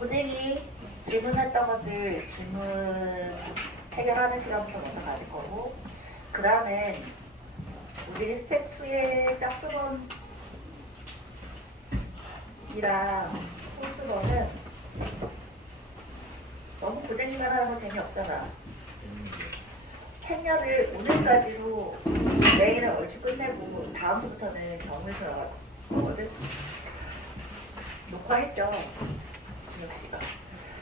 고쟁이 질문했던 것들 질문 해결하는 시간부터 먼저 가질 거고, 그 다음엔 우리 스텝 2의 짝수번이랑 홀수번은 너무 고쟁이만 하는 거 재미없잖아. 행렬을 오늘까지로 내일은 얼추 끝내고 다음 주부터는 경우에서 나갈 거거든. 녹화했죠. 진혁씨가.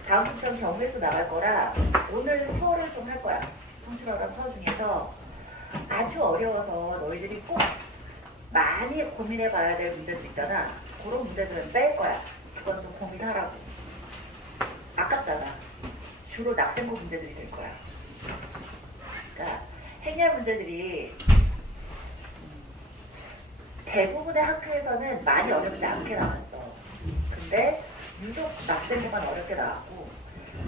다음 주부터는 경우에서 나갈 거라 오늘 서를 좀 할 거야. 청출어람 서 중에서 아주 어려워서 너희들이 꼭 많이 고민해 봐야 될 문제들 있잖아. 그런 문제들은 뺄 거야. 그건 좀 고민하라고. 아깝잖아. 주로 낙생고 문제들이 될 거야. 그러니까 행렬 문제들이 대부분의 학교에서는 많이 어렵지 않게 나왔어. 근데 유독 낙생고만 어렵게 나왔고,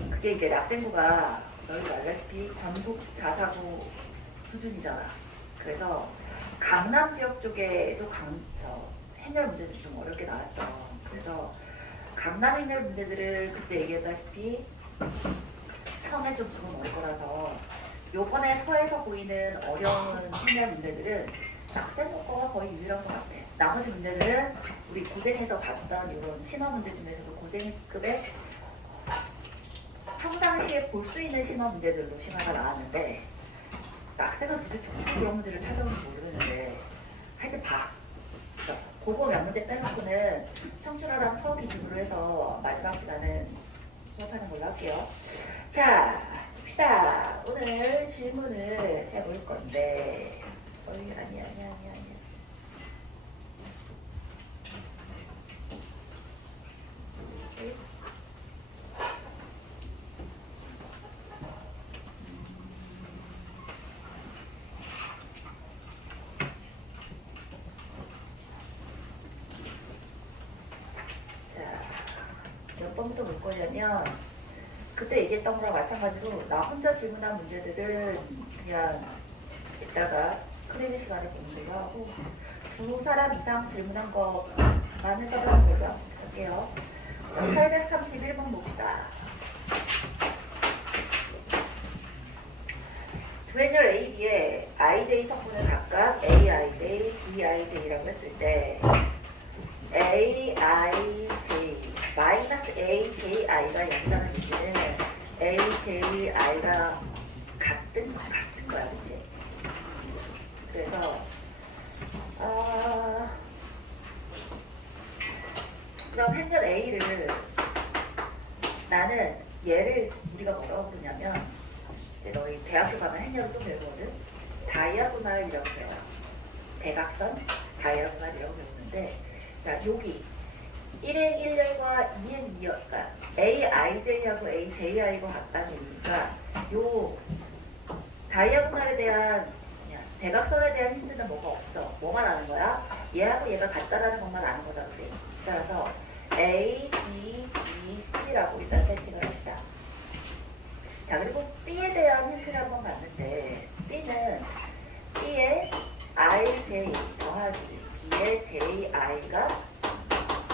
그게 이제 낙생고가 너희도 알다시피 전국 자사고 수준이잖아. 그래서 강남 지역 쪽에도 행렬 문제들이 좀 어렵게 나왔어. 그래서 강남 행렬 문제들을 그때 얘기했다시피 처음에 좀 어려울 거라서 요번에 서에서 보이는 어려운 행렬 문제들은 낙생고가 거의 유일한 것 같아. 나머지 문제들은 우리 고쟁에서 봤던 이런 심화 문제 중에서도 고쟁이급의 평상시에 볼 수 있는 심화 문제들로 심화가 나왔는데, 낙생은 도대체 어떻게 그런 문제를 찾아오는지 모르겠는데 하여튼 봐. 그거 몇 문제 빼놓고는 청출어람 서 기준으로 해서 마지막 시간은 수업하는 걸로 할게요. 자, 봅시다. 오늘 질문을 해볼 건데, 아니야. 몇 번부터 볼 거냐면, 그때 얘기했던 거랑 마찬가지로 나 혼자 질문한 문제들은 그냥 이따가 크리는 시간에 보는 걸로 하고, 두 사람 이상 질문한 것만 해석하는 걸로 할게요. 831번 봅시다. 두행렬 A, B의 IJ 성분을 각각 AIJ, BIJ라고 했을 때 AIJ 마이너스 AJI가 0이라는 얘기는 AJI가 같은 거야, 그치? 그래서 그럼 행렬 A를 나는 얘를 우리가 뭐라고 부르냐면, 이제 너희 대학교 가면 행렬을 또 배우거든. 다이아고날이라고 배워요. 대각선 다이아고날이라고 배우는데, 자, 여기 1행 1열과 2행 2열, 그러니까 AIJ하고 AJI가 같다는 얘기니까 요 다이아고날에 대한 대각선에 대한 힌트는 뭐가 없어. 뭐만 아는 거야? 얘하고 얘가 같다라는 것만 아는 거다, 그치? 따라서 A, B, B, C라고 일단 세팅을 합시다. 자, 그리고 B에 대한 힌트를 한번 봤는데, B는 B의 IJ 더하기 B의 JI가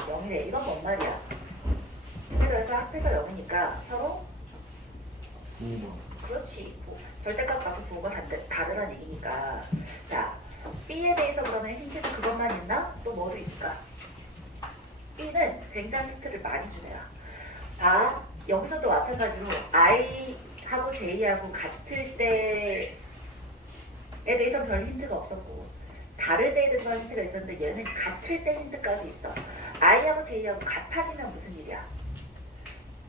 0이래. 이건 뭔 말이야? 그래서 합해서 0이니까 서로 그렇지. 절대값 값은 부호가 다르다는 얘기니까. 자, B에 대해서 그러면 힌트는 그것만 있나? 또 뭐도 있을까? B는 굉장히 힌트를 많이 주네요. 봐, 여기서도 마찬가지로 I하고 J하고 같을 때에 대해서는 별 힌트가 없었고, 다를 때에 대해서 힌트가 있었는데 얘는 같을 때 힌트까지 있어. I하고 J하고 같아지면 무슨 일이야?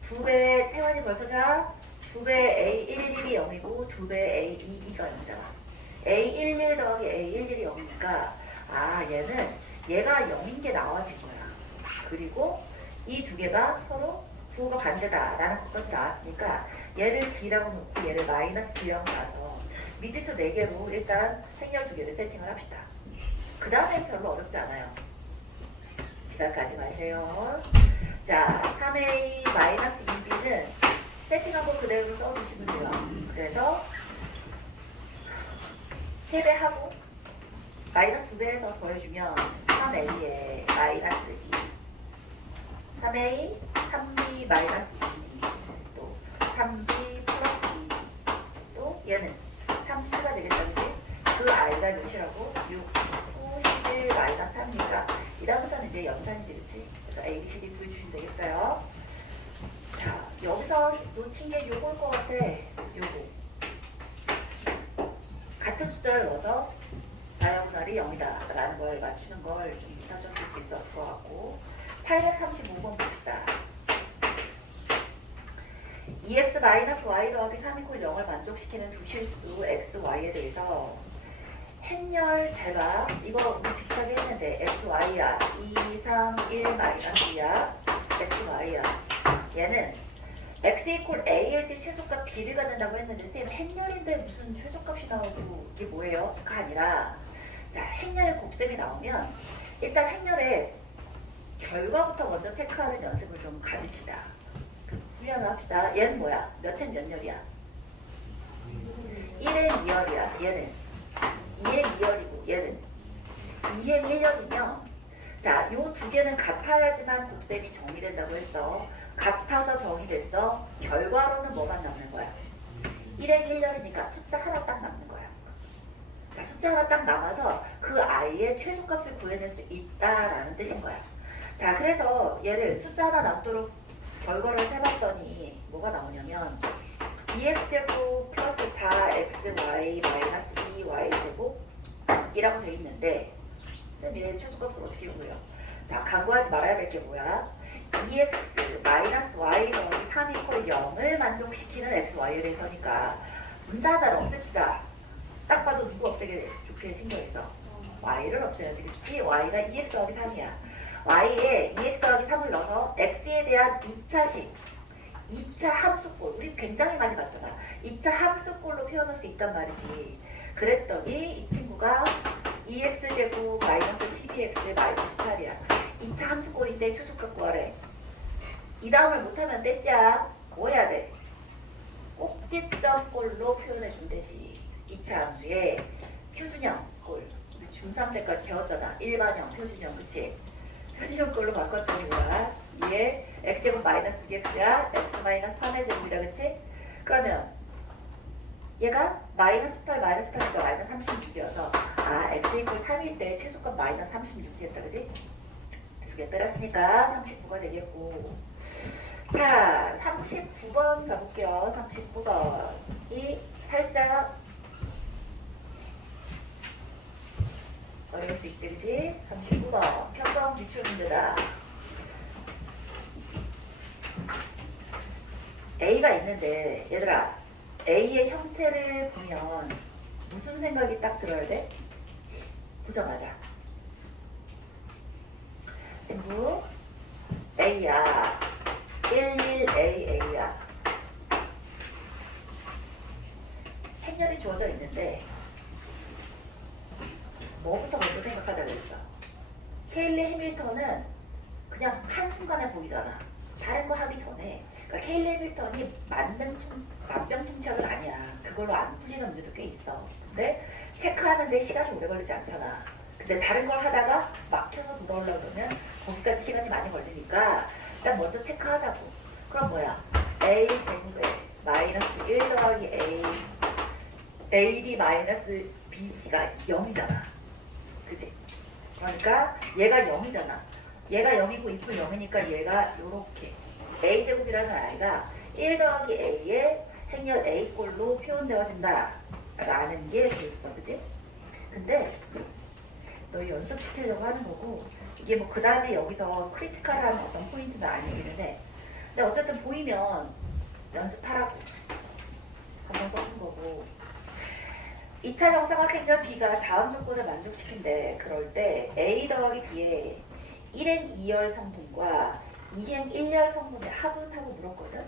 2배 태환이 벌써 자 2배 A11이 0이고 2배 A22가 0이잖아. A11 더하기 A11이 0이니까 얘는 얘가 0인 게 나와진 거야. 그리고 이 두 개가 서로 부호가 반대다라는 것까지 나왔으니까 얘를 D라고 놓고 얘를 마이너스 D라고 놔서 미지수 4개로 일단 행렬 2개를 세팅을 합시다. 그 다음엔 별로 어렵지 않아요. 지각하지 마세요. 자, 3A 마이너스 2B는 세팅한 거 그대로 써주시면 돼요. 그래서 3배하고 마이너스 2배에서 더해주면 3A에 마이너스 2. 3A, 3B 마이너스 2, 또 3b 플러스 2, 또 얘는 3c가 되겠다, 그지? 그 i가 몇이라고? 6, 9, 11 마이너스 3이니까 이 다음부터는 이제 연산이지, 그치? 그래서 a, b, c, d 구해주시면 되겠어요. 자, 여기서 놓친 게 요거일 것 같아. 요거. 같은 숫자를 넣어서 다이아고널이 0이다 라는 걸 맞추는 걸 좀 따졌을 수 있었을 것 같고 835번 봅시다. 2x-y 더하기 3 이퀄 0을 만족시키는 두 실수 x, y에 대해서 행렬 잘 봐. 이거 우리 비슷하게 했는데 x, y야. 2, 3, 1 마이너스 2야. x, y야. 얘는 x 이퀄 a에 대해 최소값 b를 갖는다고 했는데 쌤 행렬인데 무슨 최소값이 나오고 이게 뭐예요? 가 아니라 자 행렬의 곱셈이 나오면 일단 행렬의 결과부터 먼저 체크하는 연습을 좀 가집시다. 그 훈련을 합시다. 얘는 뭐야? 몇 행 몇 열이야? 1행 2열이야. 얘는 2행 2열이고 얘는 2행 1열이면 자, 요 두 개는 같아야지만 곱셈이 정의된다고 했어. 같아서 정의됐어. 결과로는 뭐만 남는 거야? 1행 1열이니까 숫자 하나 딱 남는 거야. 자, 숫자 하나 딱 남아서 그 i의 최소값을 구해낼 수 있다라는 뜻인 거야. 자, 그래서 얘를 숫자 하나 남도록 결과를 세봤더니 뭐가 나오냐면 2x제곱 플러스 4xy 마이너스 2y제곱 이라고 돼 있는데 쌤 얘의 최소값을 어떻게 구해요? 자, 강구하지 말아야 될 게 뭐야? 2x 마이너스 y 더하기 3 이퀄 0을 만족시키는 x, y에 대해서니까 문자 하나를 없앱시다. 딱 봐도 누구 없애게 좋게 생겨있어? y를 없애야지, 그치? y가 2x 더하기 3이야. y에 2x 더하기 3을 넣어서 x에 대한 2차식 2차 함수꼴, 우리 굉장히 많이 봤잖아. 2차 함수꼴로 표현할 수 있단 말이지. 그랬더니 이 친구가 2x제곱 마이너스 12x 마이너스 18이야. 2차 함수꼴인데 최소값 구하래. 이 다음을 못하면 떼지야. 뭐 해야 돼? 꼭지점꼴로 표현해 준대지. 2차 함수의 표준형 꼴. 우리 중3 때까지 배웠잖아. 일반형, 표준형, 그치? 표준형 꼴로 바꿨더니 뭐야? 얘 x제곱 마이너스 6x야. x 마이너스 3의 제곱이다, 그치? 그러면 얘가 마이너스 18 마이너스 8이니까 마이너스 36이어서 아 x 이퀄 3일 때 최소값 마이너스 36이었다, 그지? 두 개 빼놨으니까 39가 되겠고 자 39번 가볼게요. 39번이 살짝 어려울 수 있지, 그지? 39번 평범 기출 문제다. A가 있는데 얘들아 A의 형태를 보면 무슨 생각이 딱 들어야 돼? 보자마자 친구 A야 11AA야 행렬이 주어져 있는데 뭐부터 먼저 생각하자 그랬어? 케일리 해밀턴은 그냥 한순간에 보이잖아. 다른 거 하기 전에 그러니까 케일리 해밀턴이 만병통치약은 아니야. 그걸로 안 풀리는 문제도 꽤 있어. 근데 체크하는데 시간이 오래 걸리지 않잖아. 근데 다른 걸 하다가 막혀서 돌아오려고 그러면 거기까지 시간이 많이 걸리니까 일단 먼저 체크하자고. 그럼 뭐야? a 제곱에 마이너스 1 더하기 ab 마이너스 bc가 0이잖아. 그지? 그러니까 얘가 0이잖아. 얘가 0이고 이플 0이니까 얘가 요렇게 a제곱이라는 i가 1 더하기 a의 행렬 a꼴로 표현되어진다 라는 게 됐어, 그지? 근데 너 연습시키려고 하는 거고 이게 뭐 그다지 여기서 크리티컬한 어떤 포인트는 아니기는 해. 근데 어쨌든 보이면 연습하라고 한번 써준 거고 2차 정사각 행렬 b가 다음 조건을 만족시킨대. 그럴 때 a 더하기 b의 1행 2열 성분과 2행 1열 성분의 합은? 하고 물었거든.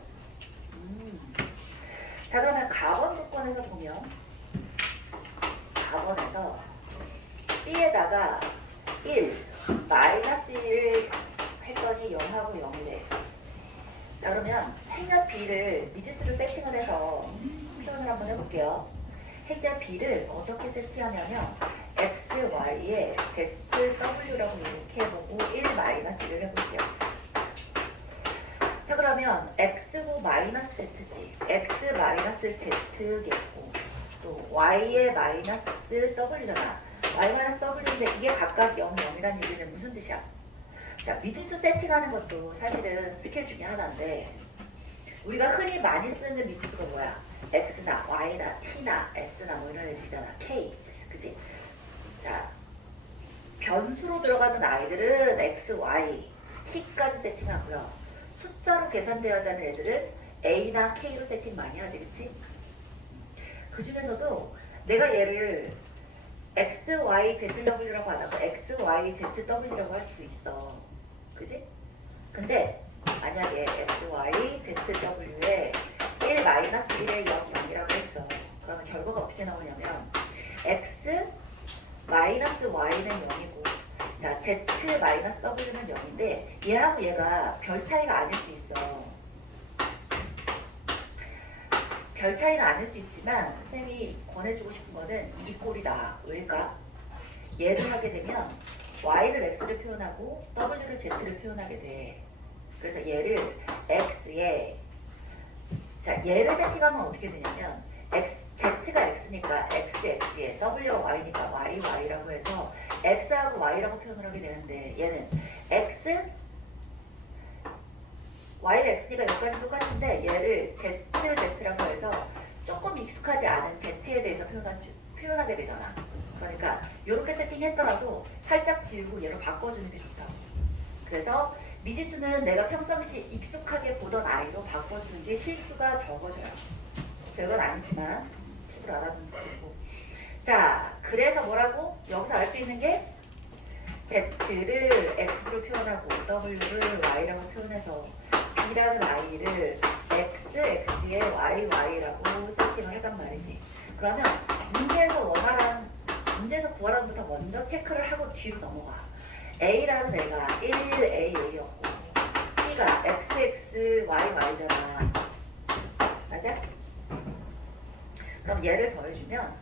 자 그러면 가번 조건에서 보면 가번에서 b에다가 1 마이너스 1 했더니 0하고 0이래. 자 그러면 행렬 b를 미지수를 세팅을 해서 표현을 한번 해볼게요. 행렬 b를 어떻게 세팅하냐면 x, y에 z, w라고 이렇게 해보고 1 마이너스 1을 해볼게요. 자 그러면 x고 마이너스 z지. x 마이너스 z겠고 또 y의 마이너스 w잖아. y 마이너스 w인데 이게 각각 0, 0이라는 얘기는 무슨 뜻이야? 자 미지수 세팅하는 것도 사실은 스킬 중에 하나인데 우리가 흔히 많이 쓰는 미지수가 뭐야? x나 y나 t나 s나 뭐 이런 애들이잖아. k 그치? 자 변수로 들어가는 아이들은 x, y, t까지 세팅하고요. 숫자로 계산되어야 하는 애들은 a나 k로 세팅 많이 하지 그치? 그 중에서도 내가 얘를 x, y, zw라고 안 하고 x, y, zw라고 할 수도 있어. 그지? 근데 만약에 x, y, zw에 1 마이너스 1에 0, 0이라고 했어. 그러면 결과가 어떻게 나오냐면 x 마이너스 y는 0이고 자 z 마이너스 w는 0인데 얘하고 얘가 별 차이가 아닐 수 있어. 별 차이는 아닐 수 있지만 쌤이 권해주고 싶은 거는 이 꼴이다. 왜일까? 얘를 하게 되면 y를 x를 표현하고 w를 z를 표현하게 돼. 그래서 얘를 x에 자 얘를 세팅하면 어떻게 되냐면 z가 x니까 x에 w가 y니까 y라고 해서 x하고 y라고 표현을 하게 되는데 얘는 x y를 x니까 여기까지 똑같은데 얘를 z라고 해서 조금 익숙하지 않은 z에 대해서 표현하게 되잖아. 그러니까 이렇게 세팅했더라도 살짝 지우고 얘로 바꿔주는 게 좋다. 그래서 미지수는 내가 평상시 익숙하게 보던 아이로 바꿔주는 게 실수가 적어져요. 별건 아니지만 팁을 알아두는 거고. 자, 그래서 뭐라고? 여기서 알 수 있는 게 z를 x로 표현하고 w를 y라고 표현해서 b라는 i를 x에 y라고 세팅을 하잔 말이지. 그러면 문제에서 구하라는부터 먼저 체크를 하고 뒤로 넘어가. a라는 애가 1a였고 b가 xyy잖아. 맞아? 그럼 얘를 더해주면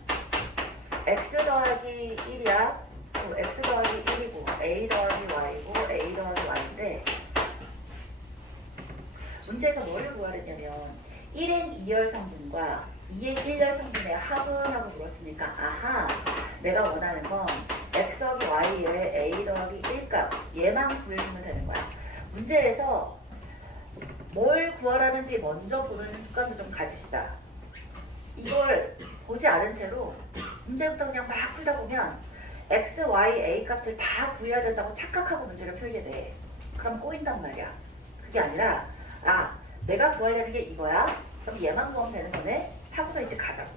x 더하기 1이야. 또 x 더하기 1이고 a 더하기 y고 a 더하기 y인데 문제에서 뭐를 구하랬냐면 1행 2열 성분과 2행 1열 성분의 합은 하고 물었으니까 아하 내가 원하는 건 x 더하기 y의 a 더하기 1값 얘만 구해주면 되는 거야. 문제에서 뭘 구하라는지 먼저 보는 습관도 좀 가집시다. 이걸 보지 않은 채로 문제부터 그냥 막 풀다 보면 x, y, a 값을 다 구해야 된다고 착각하고 문제를 풀게 돼. 그럼 꼬인단 말이야. 그게 아니라 아 내가 구하려는 게 이거야? 그럼 얘만 구하면 되는 거네? 하고서 이제 가자고.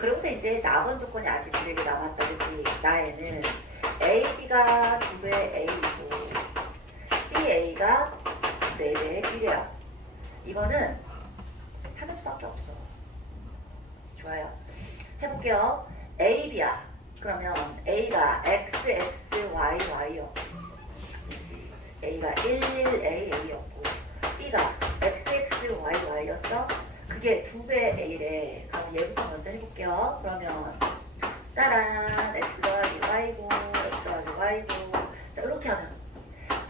그러고서 이제 남은 조건이 아직 우리에게 남았다 그치? 나에는 a, b가 2배 a이고 b, a가 4배의 b야. 이거는 하는 수밖에 없어. 좋아요. 해볼게요. a, b야. 그러면 a가 x, x, y, y였고 그치? a가 1, a였고 b가 x, x, y, y였어. 그게 2배 a래. 그럼 얘부터 먼저 해볼게요. 그러면 따란 x 더하기 y고 x 더하기 y고 자 이렇게 하면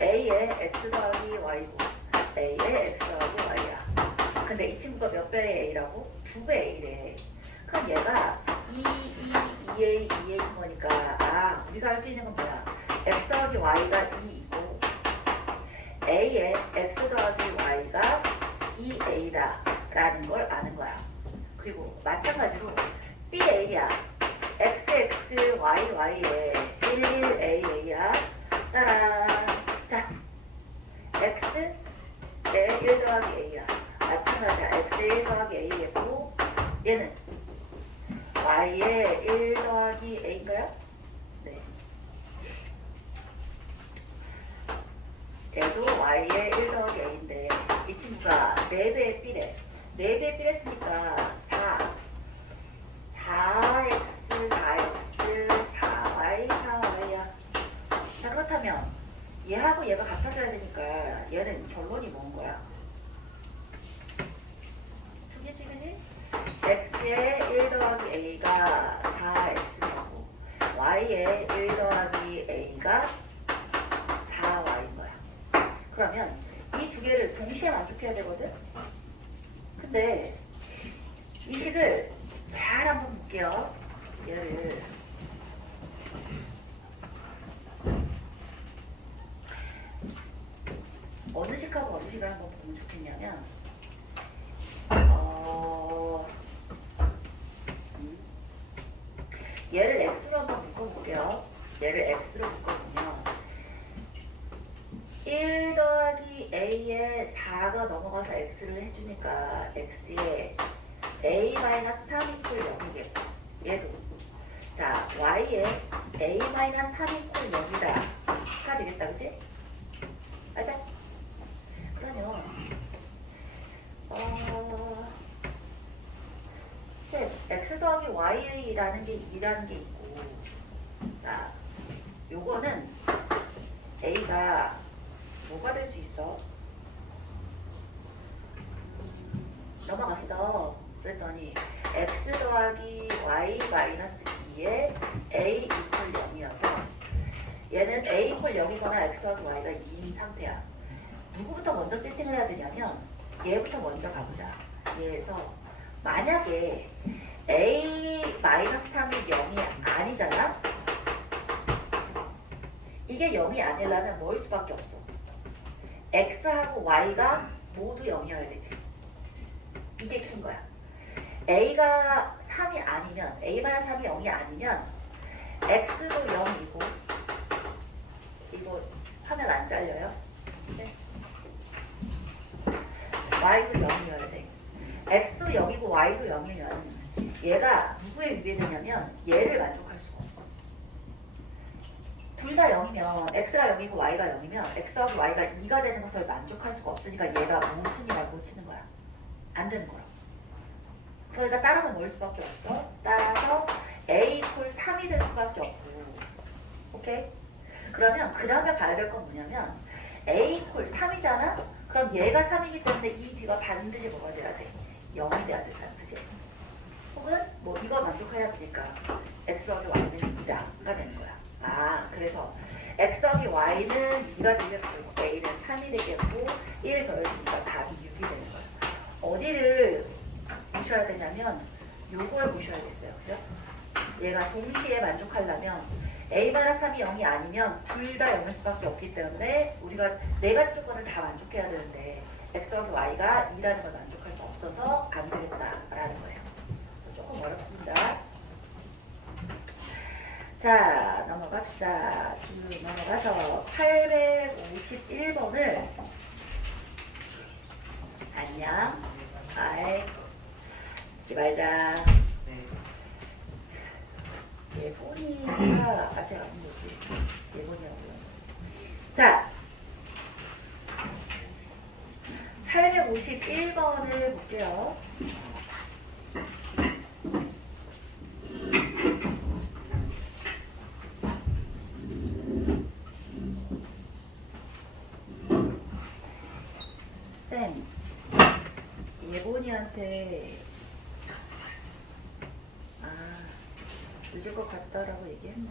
a의 x 더하기 y고 a의 x 더하기 y야. 근데 이 친구가 몇 배의 a라고? 2배 a래. 그럼 얘가 2a, 2a인 거니까 아 우리가 할 수 있는 건 뭐야? x 더하기 y가 2이고 a의 x 더하기 y가 2a다 라는 걸 아는 거야. 그리고 마찬가지로 BA야. XX, YY에 1AA야. 따란. 자, X에 1 더하기 A야. 마찬가지야. X에 1 더하기 A겠고 얘는 Y에 1 더하기 A인가요? 네. 얘도 Y에 1 더하기 A인데 이 친구가 4배의 B래. 4배 B랬으니까 4x, 4x, 4y, 4y야. 자 그렇다면 얘하고 얘가 같아져야 되니까 얘는 결론이 뭔 거야? 두 개지 그지? x에 1 더하기 a가 4x고 y에 1 더하기 a가 4y인 거야. 그러면 이 두 개를 동시에 만족해야 되거든. 근데 이 식을 잘 한번 볼게요. 얘를 어느 식하고 어느 식을 한번 보면 좋겠냐면 얘를 x로 한번 묶어볼게요. 얘를 x로 묶어보면 1 더하기 a에 4가 넘어가서 x를 해주니까 x에 a-3 이퀄 0이겠고 얘도 자 y에 a-3 이퀄 0이다 가 되겠다 그치? 맞아? 그러면 x 더하기 y라는 게 2라는 게 있고 자 요거는 a가 뭐가 될 수 있어? 넘어갔어. 그랬더니 x 더하기 y 마이너스 2에 a 이퀄 0이어서 얘는 a 이퀄 0이거나 x 더하기 y가 2인 상태야. 누구부터 먼저 세팅을 해야 되냐면 얘부터 먼저 가보자. 얘에서 만약에 a 마이너스 3이 0이 아니잖아? 이게 0이 아니려면 뭐일 수밖에 없어? x하고 y가 모두 0이어야 되지. 이게 큰 거야. a가 3이 아니면 a-3이 0이 아니면 x도 0이고 이거 화면 안 잘려요? 네. y도 0이어야 돼. x도 0이고 y도 0이면 얘가 누구에 위배되냐면 얘를 만족할 수가 없어. 둘 다 0이면 x가 0이고 y가 0이면 x하고 y가 2가 되는 것을 만족할 수가 없으니까 얘가 모순이라고 치는 거야. 안 되는 거야. 그러니까 따라서 뭘 수밖에 없어? 따라서 a 이퀄 3이 될 수밖에 없고 오케이? 그러면 그 다음에 봐야 될 건 뭐냐면 a 이퀄 3이잖아? 그럼 얘가 3이기 때문에 이 뒤가 반드시 뭐가 돼야 돼? 0이 돼야 되잖아. 그치? 혹은 뭐 이거 만족해야 되니까 x 더하기 y는 2다가 되는 거야. 아 그래서 x 더하기 y는 2가 되겠고 a는 3이 되겠고 1 더해주니까 답이 6이 되는 거야. 어디를 보셔야 되냐면 요걸 보셔야겠어요. 그죠? 얘가 동시에 만족하려면 a-3이 0이 아니면 둘 다 0일 수밖에 없기 때문에 우리가 네 가지 조건을 다 만족해야 되는데 x 더하기 y가 2라는 걸 만족할 수 없어서 안 되겠다라는 거예요. 조금 어렵습니다. 자 넘어갑시다. 쭉 넘어가서 851번을 안녕 아이 잊지 말자. 예본이가 아직 안 보지. 예본이하고요. 자 851번을 볼게요. 쌤 예본이한테 늦을 것 같다라고 얘기했네.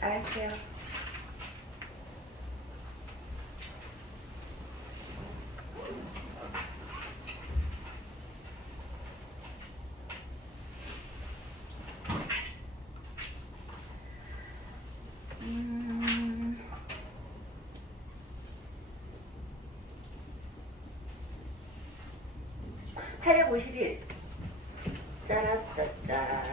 알았어요. 음... 851 짜라짜짜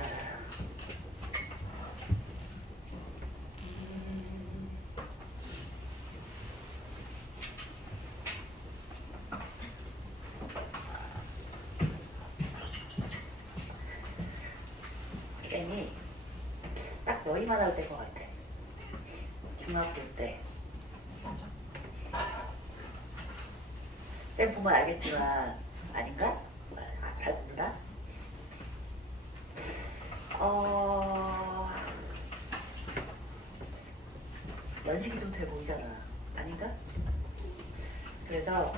쌤이 딱 너희만 할 때인 것 같아. 중학교 때 쌤 보면 알겠지만 아닌가? 잘 모르나? 연식이 좀 돼 보이잖아. 아닌가? 그래서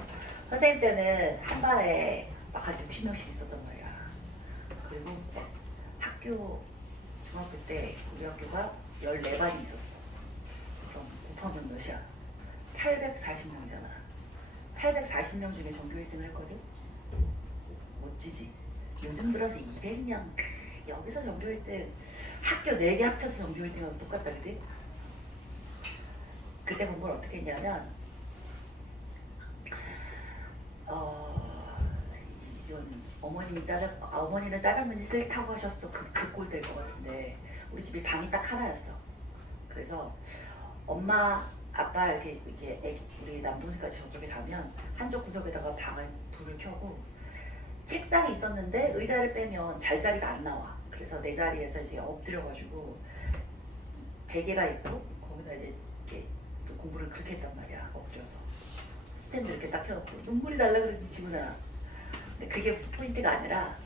선생님 때는 한 반에 막 한 60명씩 있었단 말이야. 그리고 학교 중학교 때 우리 학교가 14반이 있었어. 40명 중에 전교 1등을 했거든? 멋지지? 요즘 들어서 200명 여기서 전교 1등 학교 4개 합쳐서 전교 1등하고 똑같다 그지? 그때 공부를 어떻게 했냐면 이건 어머니는 짜장면이 싫다고 하셨어. 그 꼴 될 것 같은데 우리 집이 방이 딱 하나였어. 그래서 엄마 아빠 이렇게 우리 남동생까지 저쪽에 가면 한쪽 구석에다가 불을 켜고 책상이 있었는데 의자를 빼면 잘 자리가 안 나와. 그래서 내 자리에서 이제 엎드려가지고 베개가 있고 거기다 이제 이렇게 또 공부를 그렇게 했단 말이야. 엎드려서 스탠드 이렇게 딱 켜놓고 눈물이 날라 그러지 지구나. 근데 그게 포인트가 아니라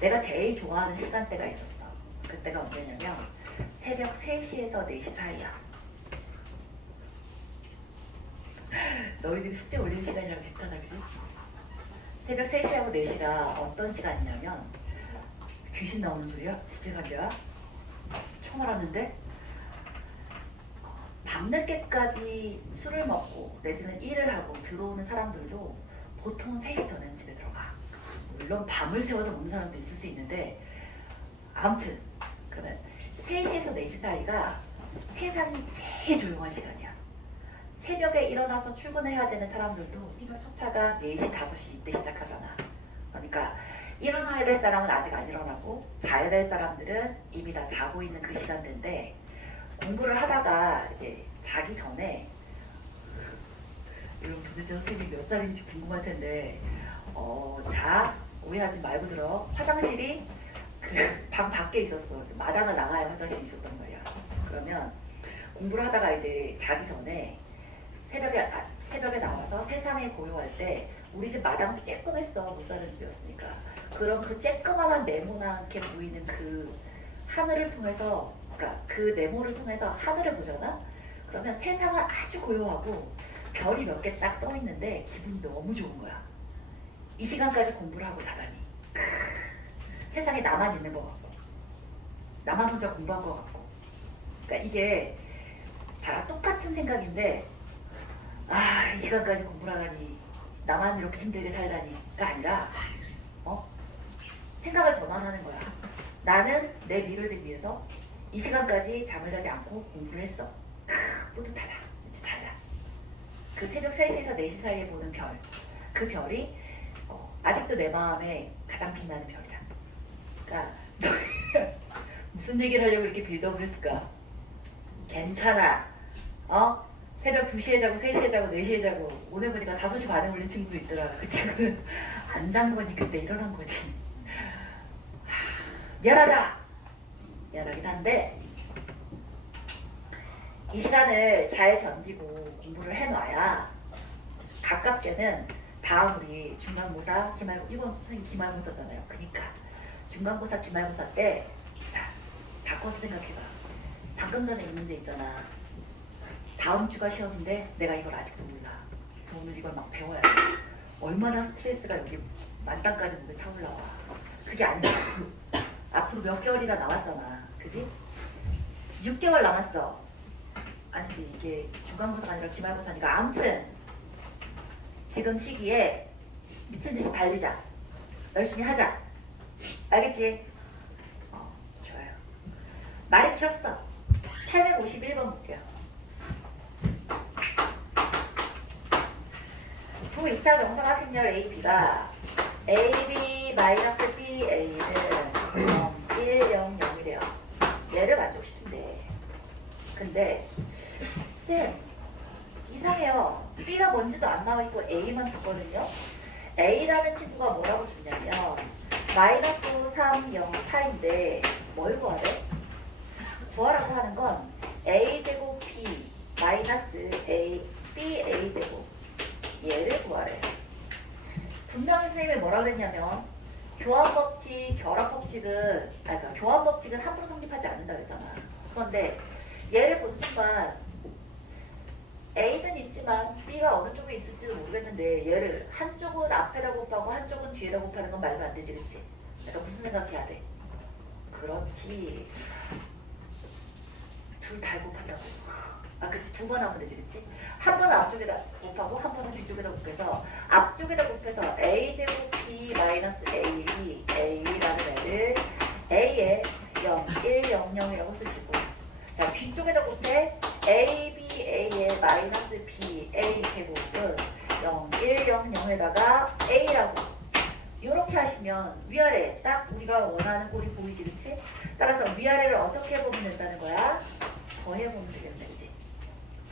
내가 제일 좋아하는 시간대가 있었어. 그때가 언제냐면 새벽 3시에서 4시 사이야. 너희들이 숙제 올리는 시간이랑 비슷하다 그지? 새벽 3시하고 4시가 어떤 시간이냐면 귀신 나오는 소리야? 집중하자. 총 알았는데 밤늦게까지 술을 먹고 내지는 일을 하고 들어오는 사람들도 보통 3시 전엔 집에 들어가. 물론 밤을 새워서 먹는 사람도 있을 수 있는데 아무튼 그러면 3시에서 4시 사이가 세상이 제일 조용한 시간이야. 새벽에 일어나서 출근해야 되는 사람들도 새벽 첫 차가 4시, 5시 이때 시작하잖아. 그러니까 일어나야 될 사람은 아직 안 일어나고 자야 될 사람들은 이미 다 자고 있는 그 시간대인데 공부를 하다가 이제 자기 전에 여러분 도대체 선생님이 몇 살인지 궁금할 텐데 자 오해하지 말고 들어. 화장실이 그 방 밖에 있었어. 마당을 나가야 화장실이 있었단 말이야. 그러면 공부를 하다가 이제 자기 전에 새벽에 나와서 세상에 고요할 때 우리 집 마당도 쬐끔했어. 못 사는 집이었으니까. 그럼 그 쬐끄만한 네모나게 보이는 그 하늘을 통해서 그러니까 그 네모를 통해서 하늘을 보잖아? 그러면 세상은 아주 고요하고 별이 몇 개 딱 떠 있는데 기분이 너무 좋은 거야. 이 시간까지 공부를 하고 자다니. 세상에 나만 있는 것 같고 나만 혼자 공부한 것 같고 그러니까 이게 봐라 똑같은 생각인데 이 시간까지 공부를 하다니 나만 이렇게 힘들게 살다니가 아니라 생각을 전환하는 거야. 나는 내 미래를 위해서 이 시간까지 잠을 자지 않고 공부를 했어. 뿌듯하다. 이제 자자. 그 새벽 3시에서 4시 사이에 보는 별. 그 별이 아직도 내 마음에 가장 빛나는 별이야. 그러니까 무슨 얘기를 하려고 이렇게 빌드업을 했을까? 괜찮아. 새벽 2시에 자고 3시에 자고 4시에 자고 오늘 보니까 5시 반에 울린 친구도 있더라. 그 친구는 안 잔 거니 그때 일어난 거니. 미안하다. 미안하긴 한데 이 시간을 잘 견디고 공부를 해놔야 가깝게는 다음 우리 중간고사 기말고사 이번 선생님 기말고사잖아요. 그러니까 중간고사 기말고사 때 자 바꿔서 생각해봐. 방금 전에 이 문제 있잖아. 다음 주가 시험인데 내가 이걸 아직도 몰라. 오늘 이걸 막 배워야 돼. 얼마나 스트레스가 여기 만땅까지 몸에 차올라와. 그게 아니잖아. 앞으로 몇 개월이나 남았잖아. 그지? 6개월 남았어. 아니지 이게 중간고사가 아니라 기말고사니까 아무튼 지금 시기에 미친듯이 달리자. 열심히 하자. 알겠지? 좋아요. 말이 길었어. 851번 볼게요. 두 2차 정사각형열 AB가 AB-BA는 1, 0, 0이래요. 얘를 만족시킨대. 근데 쌤 이상해요. B가 뭔지도 안 나와있고 A만 줬거든요. A라는 친구가 뭐라고 줬냐면 마이너스 3, 0, 8인데 뭘 구하래? 구하라고 하는 건 A제곱 B 마이너스 A, BA제곱 얘를 구하래. 분명히 선생님이 뭐라 그랬냐면 교환법칙, 결합법칙은 그러니까 교환법칙은 함부로 성립하지 않는다 그랬잖아. 그런데 얘를 본 순간 A는 있지만 B가 어느 쪽에 있을지도 모르겠는데 얘를 한쪽은 앞에다 곱하고 한쪽은 뒤에다 곱하는 건 말도 안 되지 그치? 그러니까 무슨 생각해야 돼? 그렇지 둘 다 곱한다고 아, 그렇지. 두 번 하면 되지, 그렇지? 한 번은 앞쪽에다 곱하고 한 번은 뒤쪽에다 곱해서 앞쪽에다 곱해서 a제곱 b 마이너스 a, a라는 애를 a에 0, 1, 0, 0이라고 쓰시고 자, 뒤쪽에다 곱해 a, b, a에 마이너스 b, a 제곱은 0, 1, 0, 0에다가 a라고 이렇게 하시면 위아래 딱 우리가 원하는 꼴이 보이지, 그렇지? 따라서 위아래를 어떻게 보면 된다는 거야? 더해보면 되겠네, 그치?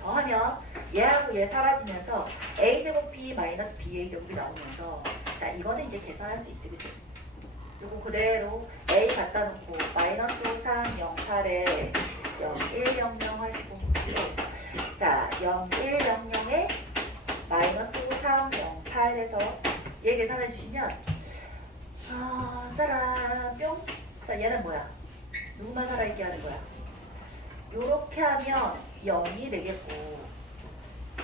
더하면 얘하고 얘 사라지면서 a제곱 b 마이너스 ba제곱이 나오면서 자, 이거는 이제 계산할 수 있지, 그치? 요거 그대로 a 갖다 놓고 마이너스 3, 0, 8에 0, 1, 0, 0 하시고 자, 0, 1, 0, 0에 마이너스 3, 0, 8 해서 얘 계산해 주시면 짜란 뿅. 자, 얘는 뭐야? 누구만 살아있게 하는 거야? 요렇게 하면 0이 되겠고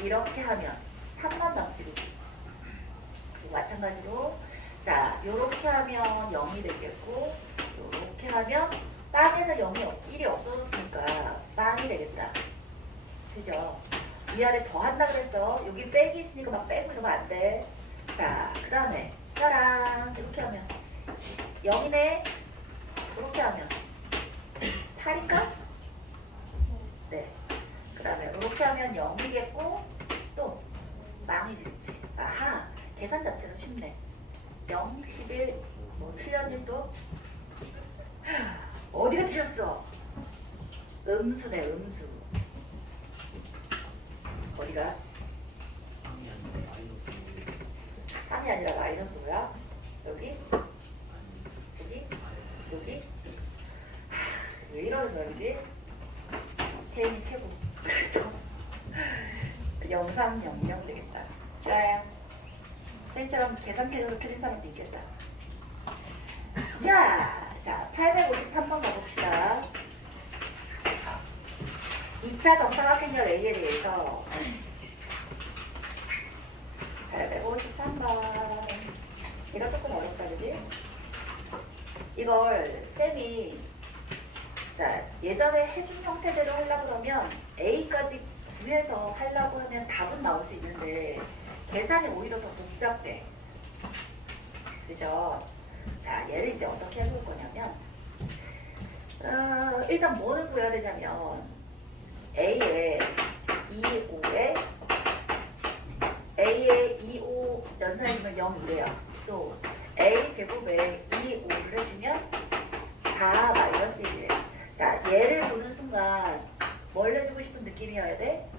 이렇게 하면 3만 남지, 그치? 마찬가지로 자, 요렇게 하면 0이 되겠고 요렇게 하면 빵에서 1이 없어졌으니까 빵이 되겠다. 그죠? 위아래 더한다 그랬어. 여기 빼기 있으니까 막 빼고 이러면 안 돼. 자, 그 다음에 짜란 이렇게 하면 0이네. 이렇게 하면 8인가? 네. 그 다음에 이렇게 하면 0이겠고 또 망이지, 그치? 아하, 계산 자체는 쉽네. 0, 11, 뭐 틀렸니 또? 어디가 틀렸어? 음수네, 음수. 어디가? 3이 아니라 마이너스 5야? 여기? 여기? 여기? 왜 이러는 거야, 그지? 태인이 최고. 그래서 0300 되겠다. 좋아요. 선생님처럼 계산기로 틀린 사람도 있겠다. 자, 853번 가봅시다. 2차 정사각형열 A에 대해서 853번. 이거 조금 어렵다, 그지? 이걸 쌤이 자, 예전에 해준 형태대로 하려고 그러면 A까지 구해서 하려고 하면 답은 나올 수 있는데 계산이 오히려 더 복잡해. 그죠? 자, 얘를 이제 어떻게 해볼 거냐면 일단 뭐를 구해야 되냐면 A에 2, 5에 A에 2, 5 연산해주면 0, 2래요. 또 A 제곱에 2, 5를 해주면 4 마이너스 1이래요. 자, 얘를 보는 순간 뭘 해주고 싶은 느낌이어야 돼?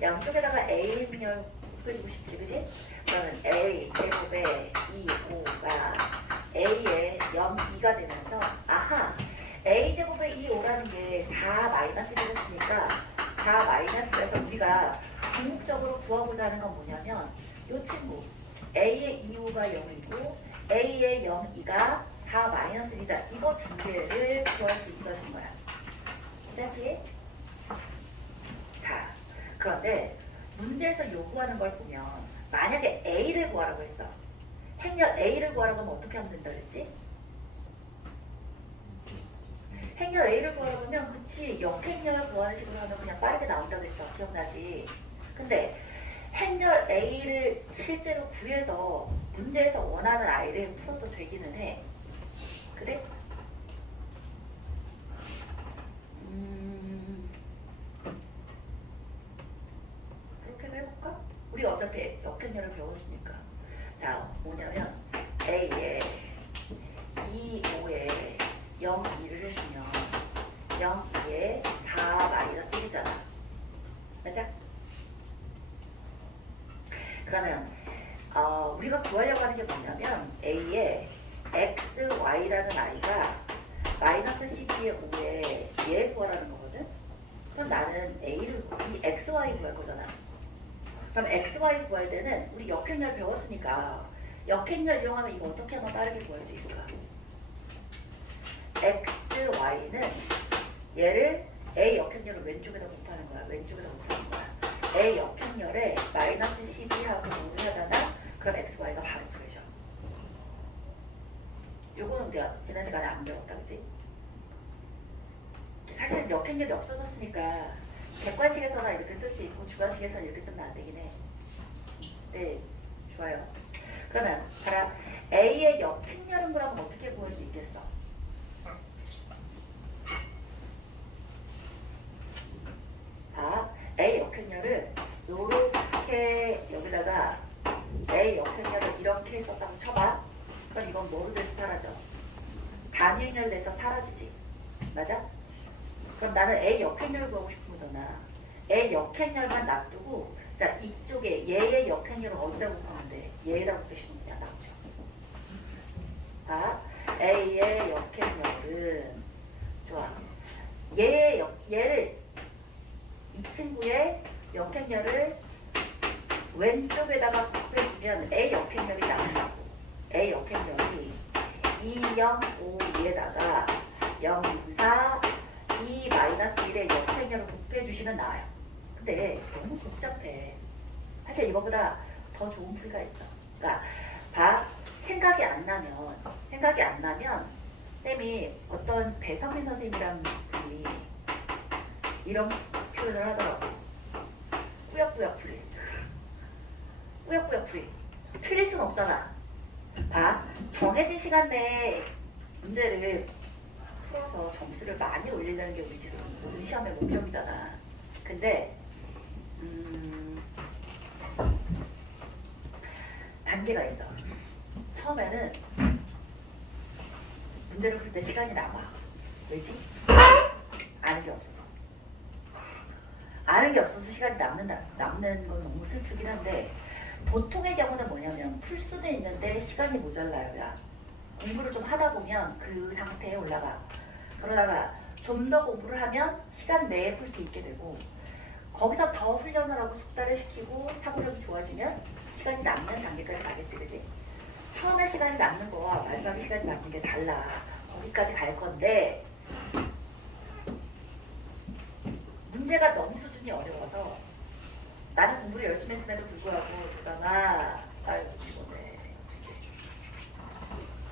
양쪽에다가 A 행렬 그리고 싶지, 그지? 그러면 A 제곱에 2, 5가 A에 0, 2가 되면서 아하, A 제곱에 2, 5라는 게 4 마이너스 1이었으니까 4 마이너스에서 우리가 궁극적으로 구하고자 하는 건 뭐냐면 이 친구 A의 2, 5가 0이고 A의 0, 2가 4 마이너스 1이다. 이거 두 개를 구할 수 있어진 거야. 괜찮지? 자, 그런데 문제에서 요구하는 걸 보면 만약에 A를 구하라고 했어. 행렬 A를 구하라고 하면 어떻게 하면 된다 그랬지? 행렬 A를 구하라고 하면 그치, 역행렬 구하는 식으로 하면 그냥 빠르게 나온다고 했어. 기억나지? 근데 행렬 A를 실제로 구해서 문제에서 원하는 I를 풀어도 되기는 해. 그래? 그렇게 해볼까? 우리 어차피 역행렬을 배웠으니까. 자, 뭐냐면 A에 2, 5에 0, 2를 해주면 0, 2에 4 마이너스 1이잖아. 맞아? 그러면 우리가 구하려고 하는 게 뭐냐면 A에 x, y라는 i가 마이너스 12의 5에 얘 구하라는 거거든? 그럼 나는 A를 이 x, y 구할 거잖아. 그럼 x, y 구할 때는 우리 역행렬 배웠으니까 역행렬 이용하면 이거 어떻게 하면 빠르게 구할 수 있을까? x, y는 얘를 a 역행렬을 왼쪽에다 곱하는 거야. 왼쪽에다 곱하는 거야. a 역행렬에 마이너스 12하고 5를 하잖아. 그럼 x, y가 바로 구해져. 요거는 우리가 지난 시간에 안 배웠다, 그지? 사실 역행렬이 없어졌으니까 객관식에서는 이렇게 쓸 수 있고 주관식에서는 이렇게 쓰면 안 되긴 해. 네, 좋아요. 그러면 봐라. A의 역행렬은 그러면 어떻게 구할 수 있겠어? 봐. A 역행렬을 요렇게 여기다가 A 역행렬을 이렇게 썼다고 쳐봐. 그럼 이건 뭐로 돼서 사라져? 단위행렬 돼서 사라지지. 맞아? 그럼 나는 A 역행렬을 구하고 싶은 거잖아. A 역행렬만 놔두고 자 이쪽에 얘의 역행렬을 어디다 곱하면 돼? 얘에다 곱해주면 그냥 나오죠. 봐. A의 역행렬은 좋아. 얘를 이 친구의 역행렬을 왼쪽에다가 곱해주면 A 역행렬이 나온다고. A 역행렬이 2, 0, 5, 2에다가 0, 4, 2, 마이너스 1의 역행렬을 곱해주시면 나와요. 근데 너무 복잡해. 사실 이거보다 더 좋은 풀이가 있어. 그러니까 봐. 생각이 안 나면 쌤이 어떤 배성민 선생님이라는 분이 이런 표현을 하더라고. 꾸역꾸역 풀이. 꾸역꾸역 풀이. 틀릴 순 없잖아. 봐. 정해진 시간 내에 문제를 풀어서 점수를 많이 올리려는 게 우리 지금 모든 시험의 목적이잖아. 근데 단계가 있어. 처음에는 문제를 풀 때 시간이 남아. 왜지? 아는 게 없어서. 아는 게 없어서 시간이 남는 건 너무 슬프긴 한데 보통의 경우는 뭐냐면 풀 수는 있는데 시간이 모자라요. 야. 공부를 좀 하다 보면 그 상태에 올라가. 그러다가 좀 더 공부를 하면 시간 내에 풀 수 있게 되고 거기서 더 훈련을 하고 숙달을 시키고 사고력이 좋아지면 시간이 남는 단계까지 가겠지, 그지? 처음에 시간이 남는 거와 마지막에 시간이 남는 게 달라. 거기까지 갈 건데 문제가 너무 수준이 어려워서 나는 공부를 열심히 했음에도 불구하고 누가마 아유 피곤해.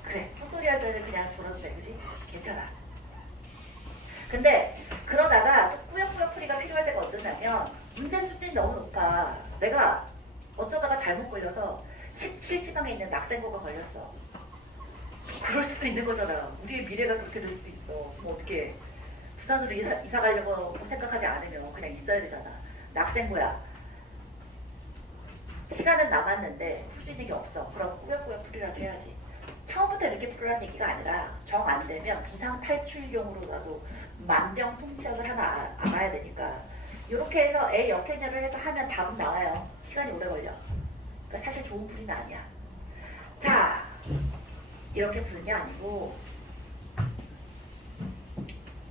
그래, 헛소리 할 때는 그냥 졸아도 돼, 그지? 괜찮아. 근데 그러다가 또 꾸역꾸역 풀이가 필요할 때가 어떠냐면 문제 수준이 너무 높아. 내가 어쩌다가 잘못 걸려서 17지방에 있는 낙생고가 걸렸어. 그럴 수도 있는 거잖아. 우리의 미래가 그렇게 될 수도 있어. 그럼 어떻게 부산으로 이사 가려고 생각하지 않으면 그냥 있어야 되잖아. 낙생고야. 시간은 남았는데 풀 수 있는 게 없어. 그럼 꾸역꾸역 풀이라도 해야지. 처음부터 이렇게 풀으라는 얘기가 아니라 정 안 되면 비상탈출용으로라도 만병통치약을 하나 알아야 되니까 이렇게 해서 A 역행렬을 해서 하면 답은 나와요. 시간이 오래 걸려. 그러니까 사실 좋은 풀이는 아니야. 자, 이렇게 푸는 게 아니고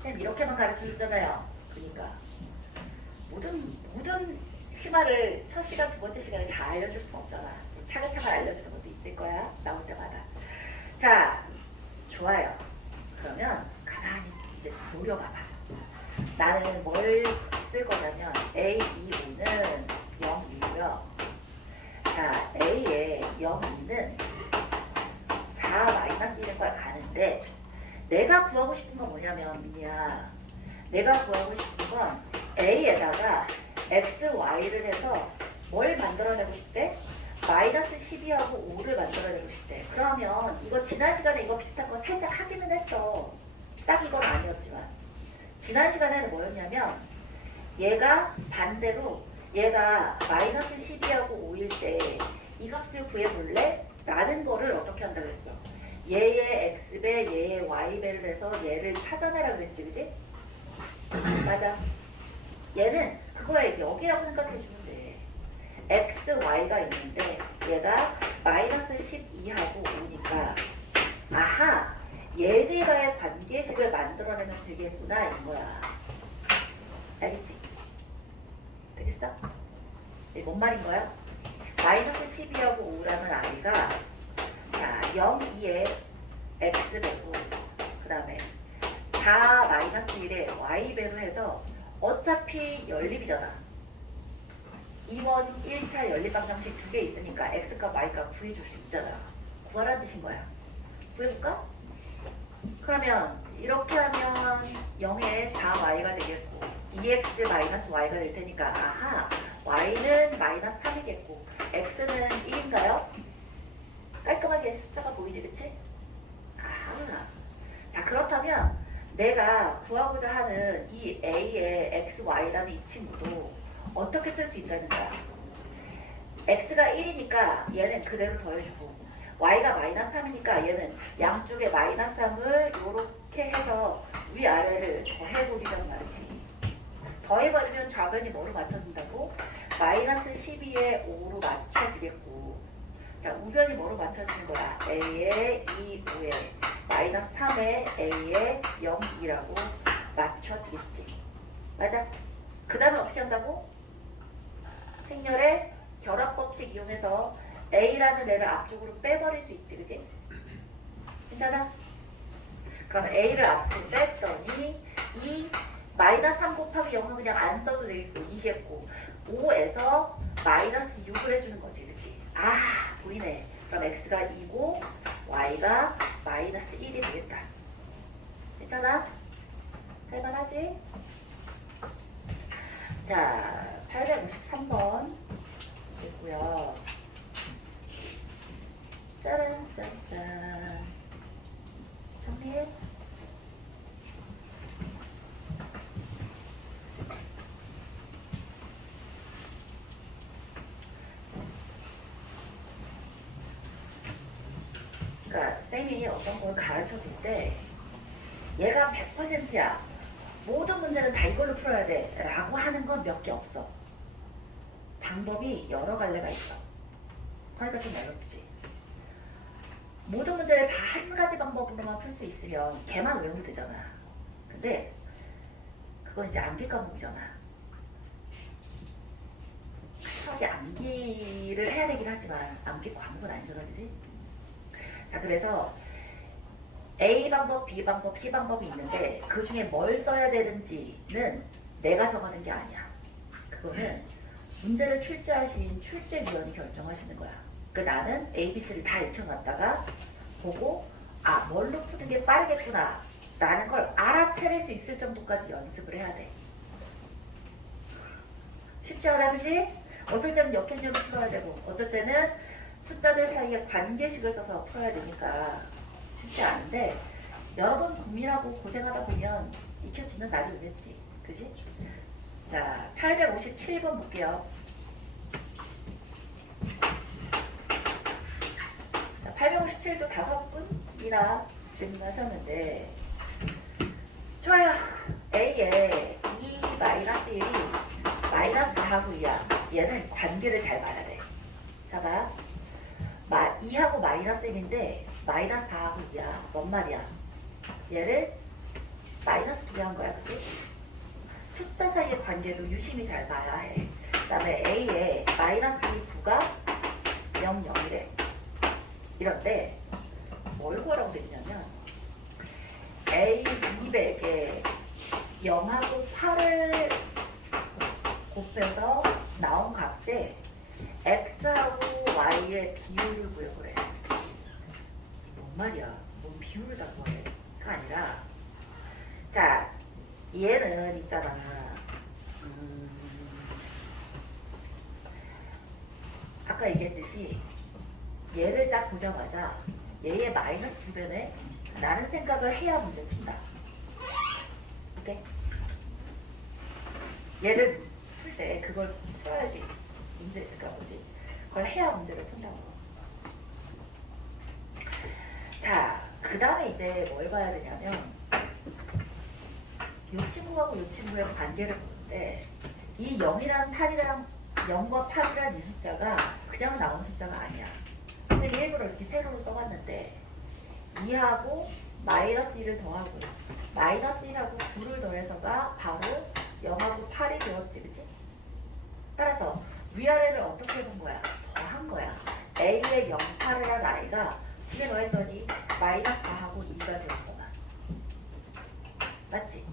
쌤 이렇게만 가르쳐줬잖아요. 그러니까 모든 심화를 첫 시간, 두 번째 시간에 다 알려줄 수는 없잖아. 차근차근 알려주는 것도 있을 거야. 나올 때마다. 자, 좋아요. 그러면 가만히 이제 노려봐봐. 나는 뭘 쓸 거냐면 A, 2, 5는 0, 2고요. 자, A의 0, 2는 4 마이너스 1인 걸 아는데 내가 구하고 싶은 건 뭐냐면 민희야, 내가 구하고 싶은 건 A에다가 X, Y를 해서 뭘 만들어내고 싶대? 마이너스 12하고 5를 만들어내고 싶대. 그러면 이거 지난 시간에 이거 비슷한 거 살짝 하기는 했어. 딱 이건 아니었지만 지난 시간에는 뭐였냐면 얘가 반대로 얘가 마이너스 12하고 5일 때 이 값을 구해볼래? 라는 거를 어떻게 한다고 했어? 얘의 x배, 얘의 y배를 해서 얘를 찾아내라 그랬지, 그지? 맞아. 얘는 그거에 여기라고 생각해주면 돼. x, y가 있는데 얘가 마이너스 12하고 5니까 아하, 얘들과의 관계식을 만들어내면 되겠구나 이거야. 알겠지? 되겠어? 이게 뭔 말인 거야? 마이너스 12하고 5라는 아이가 자, 0, 2에 x배고 그 다음에 4 마이너스 1에 y배로 해서 어차피 연립이잖아. 2번 1차 연립 방정식 두 개 있으니까 x값 y값 구해줄 수 있잖아. 구하라는 뜻인 거야. 구해볼까? 그러면 이렇게 하면 0에 4y가 되겠고 2x 마이너스 y가 될 테니까 아하 y는 마이너스 3이겠고 x는 1인가요? 깔끔하게 숫자가 보이지 그치? 아하 자 그렇다면 내가 구하고자 하는 이 a의 xy라는 이 친구도 어떻게 쓸 수 있다는 거야? x가 1이니까 얘는 그대로 더해주고 y가 마이너스 3이니까 얘는 양쪽에 마이너스 3을 이렇게 해서 위아래를 더해버리란 말이지. 더해버리면 좌변이 뭐로 맞춰진다고? 마이너스 12에 5로 맞춰지겠고 자 우변이 뭐로 맞춰지는 거야? a에 2, 5에 마이너스 3에 a에 0, 2라고 맞춰지겠지. 맞아? 그 다음에 어떻게 한다고? 행렬의 결합법칙 이용해서 a라는 애를 앞쪽으로 빼버릴 수 있지 그치? 괜찮아? 그럼 a를 앞으로 뺐더니 이 마이너스 3 곱하기 0은 그냥 안 써도 되겠고 2겠고 5에서 마이너스 6을 해주는 거지 그치? 아 보이네. 그럼 x가 2고 y가 마이너스 1이 되겠다. 괜찮아? 할만하지? 자 853번 됐고요. 짜란 짠짠 정리해. 그러니까 쌤이 어떤 걸 가르쳐 줄 때 얘가 100%야. 모든 문제는 다 이걸로 풀어야 돼 라고 하는 건 몇 개 없어. 방법이 여러 갈래가 있어. 그러니까 좀 어렵지. 모든 문제를 다 한 가지 방법으로만 풀 수 있으면 걔만 외우면 되잖아. 근데 그건 이제 암기 과목이잖아. 사실 암기를 해야 되긴 하지만 암기 과목은 아니잖아, 그지? 자, 그래서 A 방법, B 방법, C 방법이 있는데 그 중에 뭘 써야 되는지는 내가 정하는 게 아니야. 그거는 문제를 출제하신 출제위원이 결정하시는 거야. 그 나는 A, B, C를 다 익혀놨다가 보고 아 뭘로 푸는 게 빠르겠구나 라는 걸 알아차릴 수 있을 정도까지 연습을 해야 돼. 쉽지 않아 그지? 어떨 때는 역행렬을 풀어야 되고 어떨 때는 숫자들 사이에 관계식을 써서 풀어야 되니까 쉽지 않은데 여러 번 고민하고 고생하다 보면 익혀지는 날이 오겠지. 그지? 자 857번 볼게요. 자 857도 5분이나 질문하셨는데 좋아요. A에 2-1이 마이너스 4분이야. 얘는 관계를 잘 봐야 돼. 자 봐. 2하고 마이너스 1인데 마이너스 4하고 2야. 뭔 말이야? 얘를 마이너스 2개 한 거야. 그치? 숫자 사이의 관계도 유심히 잘 봐야 해. 그 다음에 A에 마이너스 9가 0, 0이래. 이런데 뭘 구하라고 되냐면 A 200에 0하고 8을 곱해서 나온 값에 X하고 Y의 비율을 구해보래. 뭔 말이야? 뭔 비율을 다 구해? 가 아니라 자 얘는 있잖아. 아까 얘기했듯이 얘를 딱 보자마자 얘의 마이너스 2배네? 라는 생각을 해야 문제 푼다. 오케이? 얘를 풀 때 그걸 풀어야지 문제가 뭐지? 그걸 해야 문제를 푼다고. 자, 그 다음에 이제 뭘 봐야 되냐면 이 친구하고 이 친구의 관계를 보는데 이 0이랑 8이랑 0과 8이라는 이 숫자가 그냥 나온 숫자가 아니야. 선생님이 일부러 이렇게 세로로 써봤는데 2하고 마이너스 1을 더하고 마이너스 1하고 9를 더해서가 바로 0하고 8이 되었지. 그치? 따라서 위아래를 어떻게 본 거야? 더한 거야. A의 0, 8이라는 아이가 두개 더했더니 마이너스 4하고 2가 되었구만. 맞지?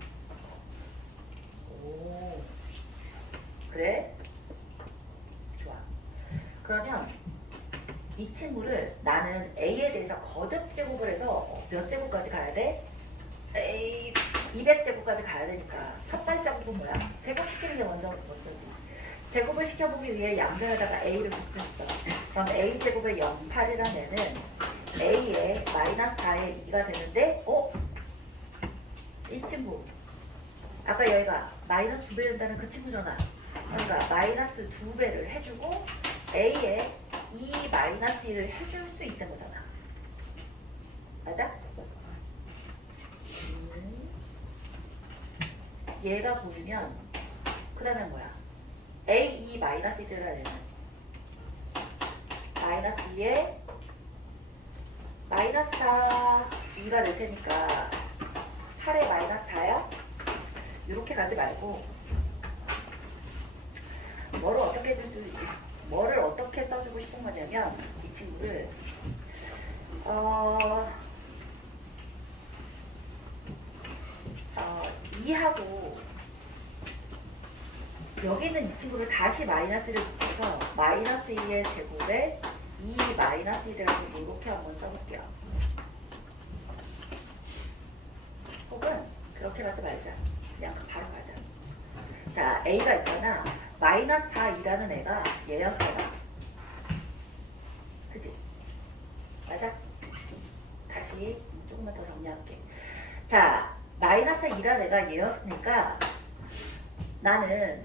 오, 그래? 좋아. 그러면 이 친구를 나는 A에 대해서 거듭 제곱을 해서 몇 제곱까지 가야 돼? A 200제곱까지 가야 되니까 첫 발자국은 뭐야? 제곱시키는 게 먼저지. 제곱을 시켜보기 위해 양변에다가 a를 곱해줬어. 그럼 a제곱의 0,8이라는 애는 a의 마이너스 4의 2가 되는데 이 친구 아까 여기가 마이너스 2배 된다는 그 친구잖아. 그러니까 마이너스 2배를 해주고 a의 2 마이너스 1을 해줄 수 있는 거잖아. 맞아? 얘가 보이면 그 다음에 뭐야? a2 마이너스 1이라는 애는 마이너스 2에 마이너스 4 2가 될 테니까 8에 마이너스 4야? 이렇게 가지 말고 뭐를 어떻게 써주고 싶은 거냐면 이 친구를 2하고 여기 있는 이 친구를 다시 마이너스를 붙여서 마이너스 2의 제곱에 2 마이너스 1이라고 이렇게 한번 써볼게요. 혹은 그렇게 가지 말자. 그냥 바로 가자. 자, A가 있잖아. 마이너스 4, 2라는 애가 얘였잖아. 그치? 맞아? 다시 조금만 더 정리할게. 자, 마이너스 2라는 애가 얘였으니까 나는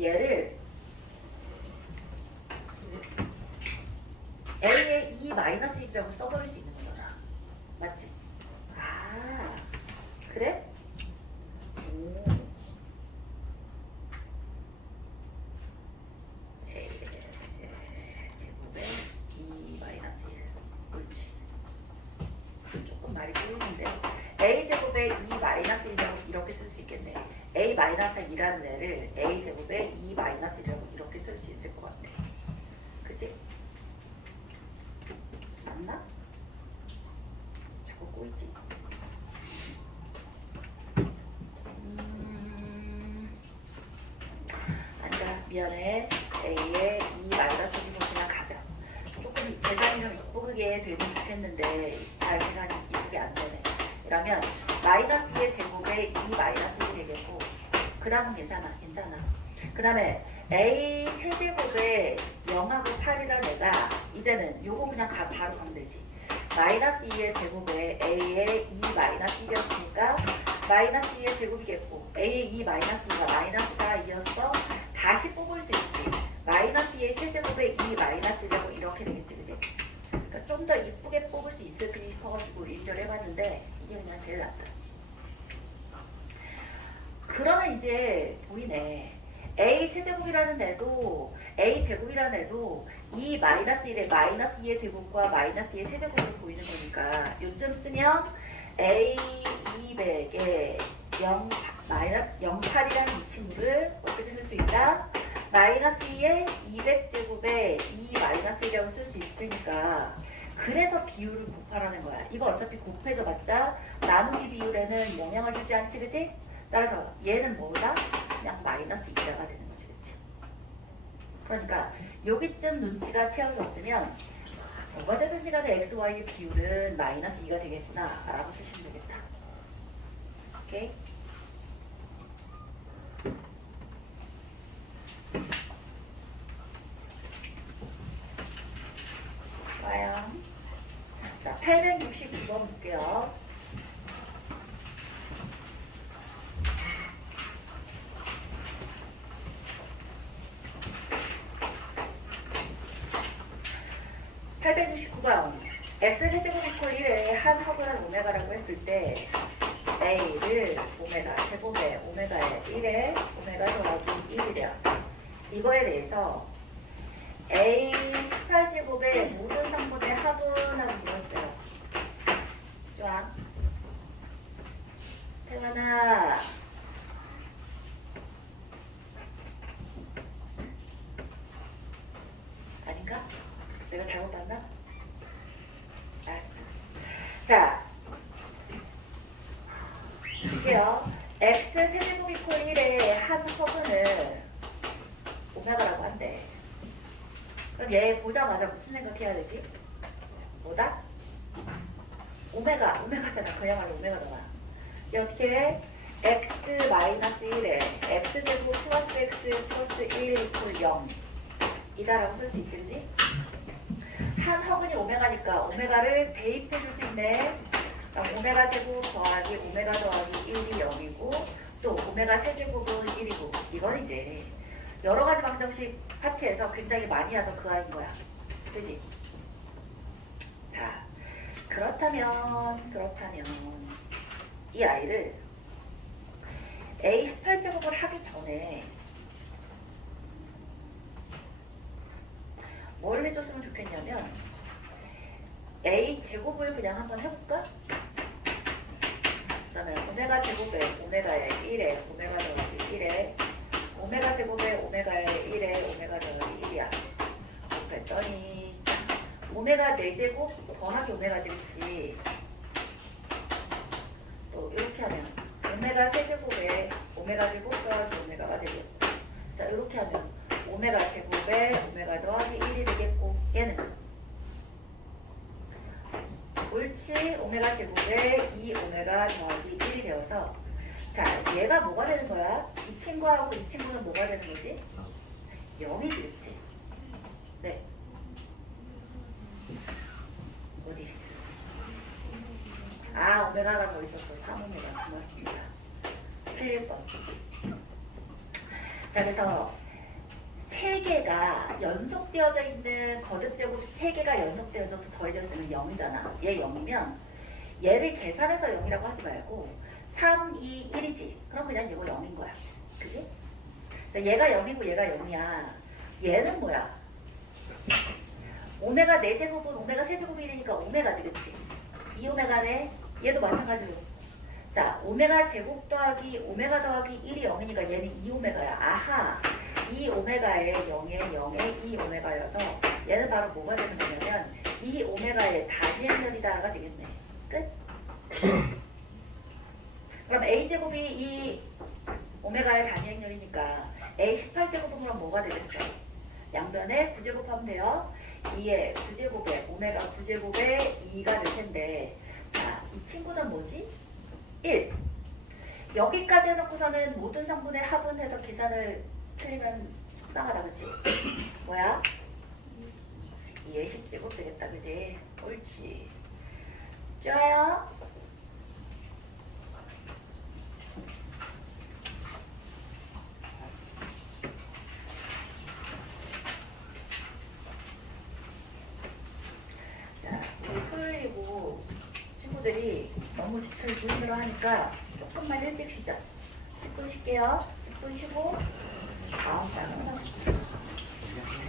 얘를 A의 2 마이너스 1이라고 써버릴 수 있는 거잖아. 맞지? 아, 그래? 오. 제곱에 2 마이너스 1. 옳지. 조금 말이 꼬이는데 A제곱에 2 마이너스 1이라고 이렇게 쓸 수 있겠네. A 마이너스 2라는 애를 A제곱에 2 마이너스 1이라고 이렇게 쓸 수 있을 것 같아. 그치? 맞나? 자꾸 꼬이지? 아니다. 미안해. A에 2 마이너스 1이고 그냥 가자. 조금 계산이 좀 이쁘게 되면 좋겠는데 잘 계산이 이쁘게 안 되네. 이러면 마이너스 2의 제곱에 2 마이너스 1이 되겠고 그 다음은 괜찮아. 그 다음에 A 세제곱에 0하고 8이라는 애가 이제는 요거 그냥 바로 가면 되지. 마이너스 2의 제곱에 A의 2 마이너스 1이었으니까 마이너스 2의 제곱이겠고 A의 2 마이너스 2가 마이너스 4이었어. 다시 뽑을 수 있지. 마이너스 2의 세제곱에 2 마이너스 1이라고 이렇게 되겠지. 그지? 그러니까 좀 더 이쁘게 뽑을 수 있을 것 싶어가지고 이리저리 해봤는데 이게 그냥 제일 낫다. 그러면 이제 보이네. A 세제곱이라는 애도 A 제곱이라는 애도 2 마이너스 1의 마이너스 2의 제곱과 마이너스 2의 세제곱으로 보이는 거니까 요즘 쓰면 A 200에 0,8이라는 이 친구를 어떻게 쓸 수 있다? 마이너스 2의 200제곱에 2 마이너스 1이라고 쓸 수 있으니까 그래서 비율을 곱하라는 거야. 이거 어차피 곱해줘봤자 나누기 비율에는 영향을 주지 않지, 그지? 따라서 얘는 뭐다? 그냥 마이너스 2가 되는 거지, 그치? 그러니까 여기쯤 눈치가 채워졌으면 뭐가 되든지 간에 x, y의 비율은 마이너스 2가 되겠구나 라고 쓰시면 되겠다. 오케이? 좋아요. 자, 869번 볼게요. x 세제곱 이퀄 1에 한 허그란 오메가라고 했을 때 a를 오메가 제곱에 오메가에 1에 오메가 더하기 1이래요. 이거에 대해서 a 18제곱의 모든 성분의 합은 하고 물었어요. 좋아. 태환아. 아닌가? 내가 잘못 봤나? 알았어. 자, 볼게요. x 세제곱 이퀄 1의 한 허브는 오메가라고 한대. 그럼 얘 보자마자 무슨 생각해야 되지? 뭐다? 오메가잖아. 그야말로 오메가잖아. 얘 어떻게 해? x 마이너스 1에 x제곱 플러스 x 플러스 1 이퀄 0 이다라고 쓸 수 있지, 그지? 한 허근이 오메가니까 오메가를 대입해 줄 수 있네. 그럼 오메가 제곱 더하기 오메가 더하기 1이 0이고 또 오메가 세제곱은 1이고 이건 이제 여러 가지 방정식 파트에서 굉장히 많이 하던 그 아이인 거야. 그지? 자, 그렇다면 이 아이를 A18제곱을 하기 전에 뭘 해줬으면 좋겠냐면 A제곱을 그냥 한번 해볼까? 그러면 오메가 제곱에 오메가의 1에 오메가 더하기 1에 오메가 제곱에 오메가의 1에 오메가 더하기 1이야. 그랬더니 오메가 4제곱 더하기 오메가지, 그치? 또 이렇게 하면 오메가 세제곱에 오메가 제곱 더하기 오메가가 되겠고, 자 이렇게 하면 오메가 제곱에 오메가 더하기 1이 되겠고, 얘는 옳지 오메가 제곱에 2 오메가 더하기 1이 되어서, 자 얘가 뭐가 되는 거야? 이 친구하고 이 친구는 뭐가 되는 거지? 0이지, 그치? 네. 어디? 아 오메가가 더 있었어. 3오메가. 고맙습니다. 틀릴 뻔. 자 그래서 세 개가 연속되어져 있는 거듭제곱 세 개가 연속되어져서 더해졌으면 0이잖아. 얘 0이면 얘를 계산해서 0이라고 하지 말고 3, 2, 1이지. 그럼 그냥 이거 0인 거야. 그지? 그래서 얘가 0이고 얘가 0이야. 얘는 뭐야? 오메가 4제곱은 오메가 세제곱이 되니까 오메가지, 그치? 2오메가네. 얘도 마찬가지로. 자, 오메가 제곱 더하기 오메가 더하기 1이 0이니까 얘는 2오메가야. 아하. 2오메가에 0에 0에 2오메가여서 얘는 바로 뭐가 되는 거냐면 2오메가의 다비행렬이다가 되겠네. 끝? 그럼 A제곱이 이 오메가의 다비행렬이니까 A18제곱은 그럼 뭐가 되겠어? 양변에 9제곱하면 돼요. 2의 9제곱에 오메가 9제곱에 2가 될 텐데, 자, 이 친구는 뭐지? 1. 여기까지 해놓고서는 모든 성분의 합은해서 계산을 틀리면 속상하다, 그치? 뭐야? 2의 10제곱 되겠다, 그치? 옳지. 좋아요. 자, 우리 토요일이고 친구들이 너무 지쳐서 힘들어 하니까 조금만 일찍 쉬자. 10분 쉴게요. 10분 쉬고 다음 장은